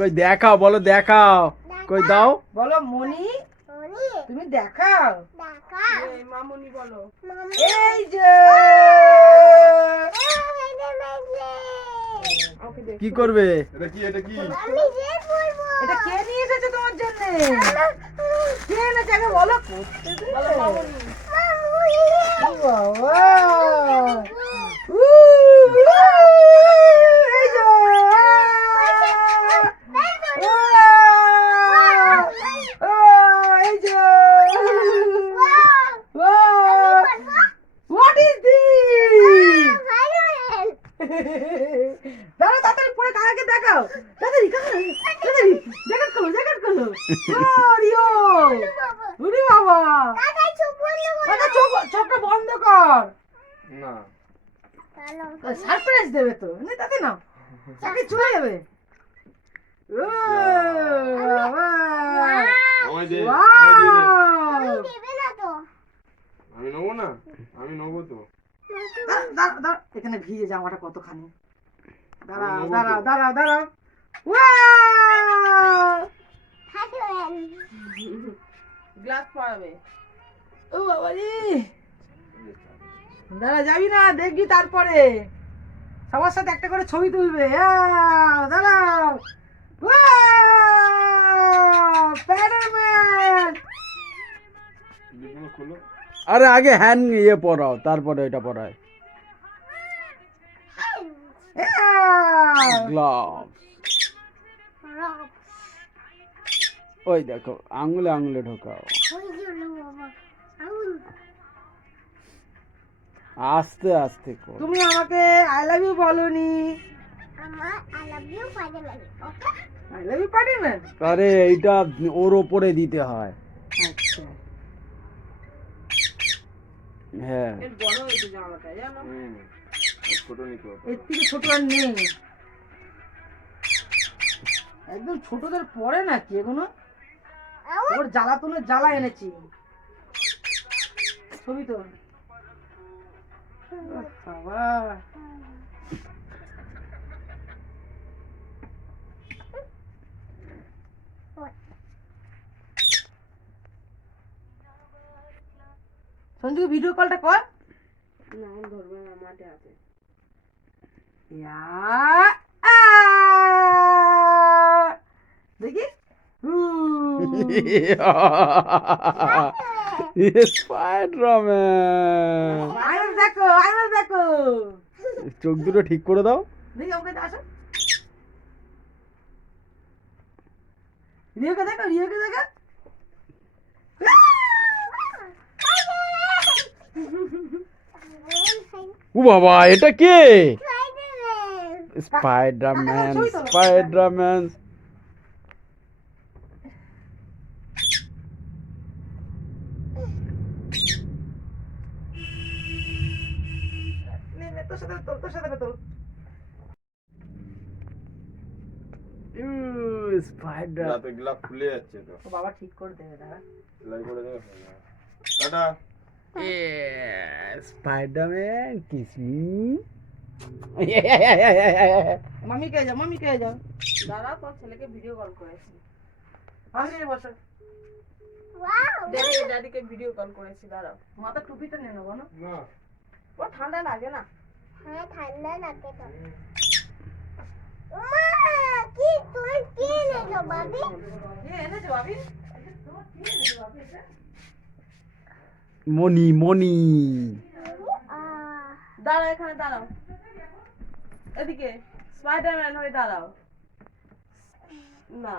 কই দেখাও, বলো দেখাও, কই দাও বলো মনি, তুমি দেখাও। এই মামুনি বলো। এই যে ওকে দেখ। কি করবে? এটা কি এটা কি? এটা কে নিয়ে এসেছে তোমার জন্য? কে এনেছে আগে বলো। বলো মামুনি। বাবা এই যে এই যে হোয়াট ইজ দিস? দাঁড়াও, তাড়াতাড়ি পরে কাকাকে দেখাও। তাড়াতাড়ি তাড়াতাড়ি জ্যাকেট খোলো। রিও, উরি বাবা, কাকা চোখটা বন্ধ কর। না সারপ্রাইজ দেবে তো, নে তাতে না চাকরি চলে যাবে। ও বাবা, আমায় দে, ওয়াও। আমি নেবো না, আমি নেবো তো। দাঁড়া, এখানে ভিজে জামাটা কতখানি। দাঁড়াও নেবো তো। দাঁড়াও দাঁড়াও দাঁড়াও। ওয়াও! গ্লাস পরাবে। ও বাবা রে, দাঁড়া যাবি না, দেখবি তারপরে সবার সাথে একটা করে ছবি তুলবে। দাঁড়াও। স্পাইডারম্যান। লিখুন খুলো। আরে আগে হ্যান্ড ইয়ে পরাও, তারপরে এটা পরায় গ্লাভ। ওই দেখো, আঙুলে আঙুলে ঢোকাও, আস্তে আস্তে করো। তুমি আমাকে আই লাভ ইউ বলনি। I love you Spiderman. আরে এইটা ওর ওপরে দিতে হয়। আচ্ছা, হ্যাঁ, এর বড় হয়েছে জামাটা জানো। ছোট নিতে হবে। এর থেকে ছোট আর নেই। একদম ছোটদের পরে নাকি এগুলো? ওর জ্বালাতনের জ্বালা এনেছি। ছবি তো বাবা, সঞ্জু ভিডিও কলটা কর। না ধরবে না, মাঠে আছে। ইয়া, আ! দেখি স্পাইডারম্যান। আয়না দেখো, আয়না দেখো। চোখ দুটো ঠিক করে দাও। দেখি ওকে আসো, রিওকে দেখো, রিওকে দেখো। ও বাবা, এটা কে? Spiderman, Spiderman. নে, নে, তোর সাথে তোল, তোর সাথে তোল। স্পাইডার। রাতে গ্লাভ খুলে যাচ্ছে তো। ও বাবা ঠিক করে দেবে, দাঁড়া। সেলাই করে দেবে। টাটা। স্পাইডারম্যান কিসমি। মামি কে যাও, মামি কে যাও। দাঁড়াও, তোর ছেলেকে ভিডিও কল করেছি। মামি কে বসো। ড্যাডিকে ভিডিও কল করেছি, দাঁড়াও। মাথা টুপিটা নিয়ে নেবো না? না ও ঠান্ডা লাগে না। এ এনেছো ভাবি? তোমার কি এনেছো ভাবি এটা? মনি মনি। দাঁড়াও, এখানে দাঁড়াও, এদিকে স্পাইডারম্যান হয়ে দাঁড়াও। না